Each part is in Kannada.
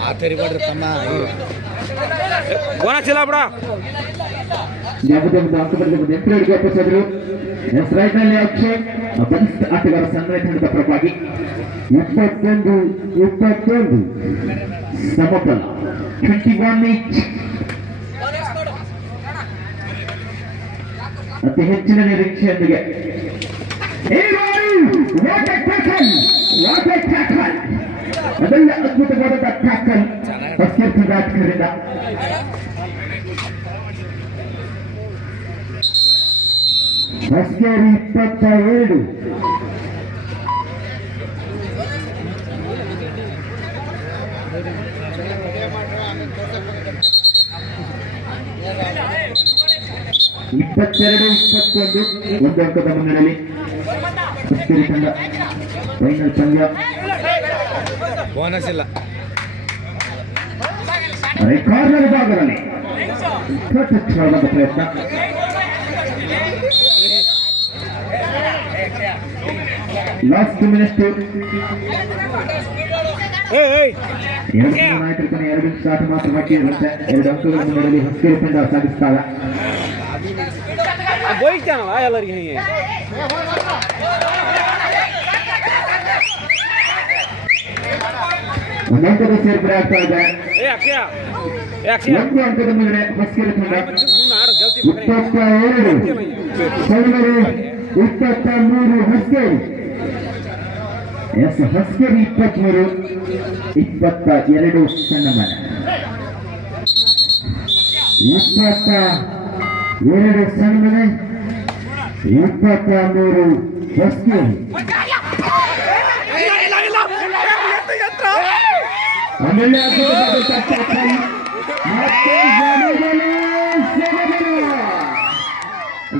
ಆ ತರಿ ಮಾಡ್ರಿ ತಮ್ಮ ಗೋನ ಚೀಲ ಬಿಡ ಯಾವುದೇ ಒಂದು ಅಂಕದಲ್ಲಿ ಒಂದು ಎಂಟು ಎಸ್ ರೈಟ್ನಲ್ಲಿ ಅಕ್ಷಯ್ ಬಲಿಷ್ಠ ಆಟಗಾರ ಸನ್ಮಾನ ತಂಡದ ಪರವಾಗಿ ಇಪ್ಪತ್ತೊಂದು ಇಪ್ಪತ್ತೊಂದು ಸಮಬಲ ಟ್ವೆಂಟಿ ಒನ್ ಈಚ್ ಅತಿ ಹೆಚ್ಚಿನ ನಿರೀಕ್ಷೆಯೊಂದಿಗೆ ಈ ಬಾರಿ what a tackle! What a tackle! ಅದೆಲ್ಲ ಅದ್ಭುತವಾದ ಟ್ಯಾಕಲ್ ಬಸ್ಕೆಟ್ ರಾಜಕೀಯರಿಂದ ಬಸ್ಕೇರಿ ಇಪ್ಪತ್ತ ಏಳು ಇಪ್ಪತ್ತೆರಡು ಇಪ್ಪತ್ತೊಂದು ಒಂದು ಅಂಕದ ಮುನ್ನಡೆಯಲ್ಲಿ ಬಸ್ಕೇರಿ ತಂಡ ಫೈನಲ್ ಪಂದ್ಯ ಬೋನಸ್ ಇಲ್ಲ ಕಾರ್ನರ್ ಭಾಗದಲ್ಲಿ ಪ್ರತ್ಯಕ್ಷವಾದ ಪ್ರಯತ್ನ ಲಾಸ್ಟ್ ಮಿನಿಟ್ ಏಯ್ ಏಯ್ ಎರಡು ಜನ ನಾಯಕರ ಕೊನೆ ಎರಡು ಸ್ಟಾರ್ಟ್ ಮಾತ್ರ ಬಾಕಿ ಇರುತ್ತೆ ಎರಡು ಅಂಕಗಳ ಮುನ್ನಡೆಯಲ್ಲಿ ಹಸ್ಕೇರಿ ತಂಡ ಸಾಗಿಸ್ತಾಗ ಬೈತಾನವ ಎಲ್ಲರಿಗೆ ಹಿಂಗೆ ಒಂದು ಅಂಕದ ಸೇರ್ಪಡೆ ಆಗ್ತಾ ಇದೆ ಏ ಅಕ್ಷಯ ಏ ಅಕ್ಷಯ ಒಂದು ಅಂಕದ ಮುನ್ನಡೆ ಹಸ್ಕೇರಿ ತಂಡ ಸುಮ್ಮನೆ ಆಡು ಜಲ್ದಿ ಮಗನೇ. ಇಪ್ಪತ್ತ ಏಳು ಸೌಂದರ್ಯ ಇಪ್ಪತ್ತ ಮೂರು ಹಸ್ಕೇರಿ ಎಸ್ ಹಸ್ಕೇರಿ ಇಪ್ಪತ್ಮೂರು ಇಪ್ಪತ್ತ ಎರಡು ಸಣ್ಣಮನ ಇಪ್ಪತ್ತ ಎರಡು ಸಣ್ಣಮನೆ ಇಪ್ಪತ್ತ ಮೂರು ಹಸ್ಕೇರಿ ಆಮೇಲೆ.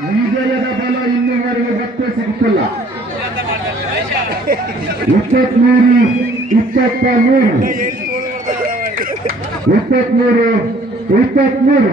ವಿಜಯದ ಬಲ ಇನ್ನುವರೆಗೆ ಮತ್ತೆ ಸಿಗುತ್ತಿಲ್ಲ ಇಪ್ಪತ್ಮೂರು ಇಪ್ಪತ್ತ ಮೂರು ಇಪ್ಪತ್ಮೂರು ಇಪ್ಪತ್ಮೂರು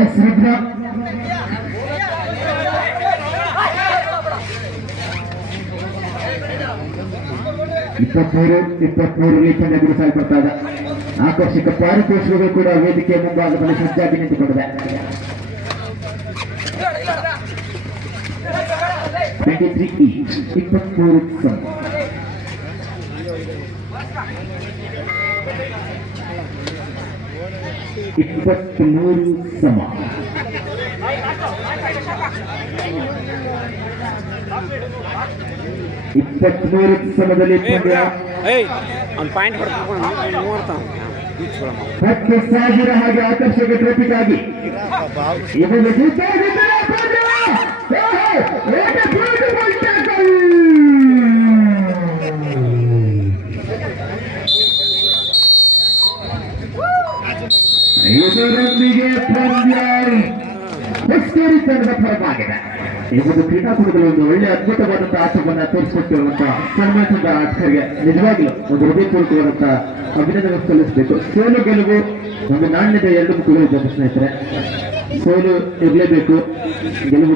ಎಸ್ ರುದ್ರ ಇಪ್ಪತ್ಮೂರು ಇಪ್ಪತ್ಮೂರರಲ್ಲಿ ಪಂದ್ಯ ಗುರುಸಾಗಲ್ಪಡ್ತಾ ಇದೆ ಆಕರ್ಷಕ ಪಾರಿತೋಷಿಕಗಳು ಕೂಡ ವೇದಿಕೆಯ ಮುಂಭಾಗದಲ್ಲಿ ಸಜ್ಜಾಗಿ ನಿಂತುಕೊಂಡಿದೆ ಟ್ವೆಂಟಿ ತ್ರೀ ಈಚ್ ಇಪ್ಪತ್ಮೂರು ಸಮ. ಇಪ್ಪತ್ಮೂರು ಸಮ ಇಪ್ಪತ್ಮೂರು ಸಮದಲ್ಲಿ ಪಂದ್ಯ ಅವ್ನು ಪಾಯಿಂಟ್ ಹತ್ತು ಸಾವಿರ ಹಾಗೆ ಆಕರ್ಷಕ ಟ್ರೋಫಿಗಾಗಿ ಇದನ್ನು ಇದರೊಂದಿಗೆ ಪಂದ್ಯ ಪರವಾಗಿದೆ. ಇವತ್ತು ಕ್ರೀಡಾಕೂಟದಲ್ಲಿ ಒಂದು ಒಳ್ಳೆ ಅದ್ಭುತವಾದಂತಹ ಆಟವನ್ನ ತೋರಿಸಿಕೊಟ್ಟಿರುವಂತಹ ಸನ್ಮಾನಿಸಿದ ಆಟಗಾರರಿಗೆ ನಿಜವಾಗಿಯೂ ಒಂದು ಹೃದಯಪೂರ್ವಕವಾದಂತಹ ಅಭಿನಂದನೆ ಸಲ್ಲಿಸಬೇಕು. ಸೋಲು ಗೆಲುವು ಒಂದು ನಾಣ್ಯದ ಎರಡು ಮುಖಗಳು ಸ್ನೇಹಿತರೆ. ಸೋಲು ಇರಲೇಬೇಕು. ಗೆಲುವು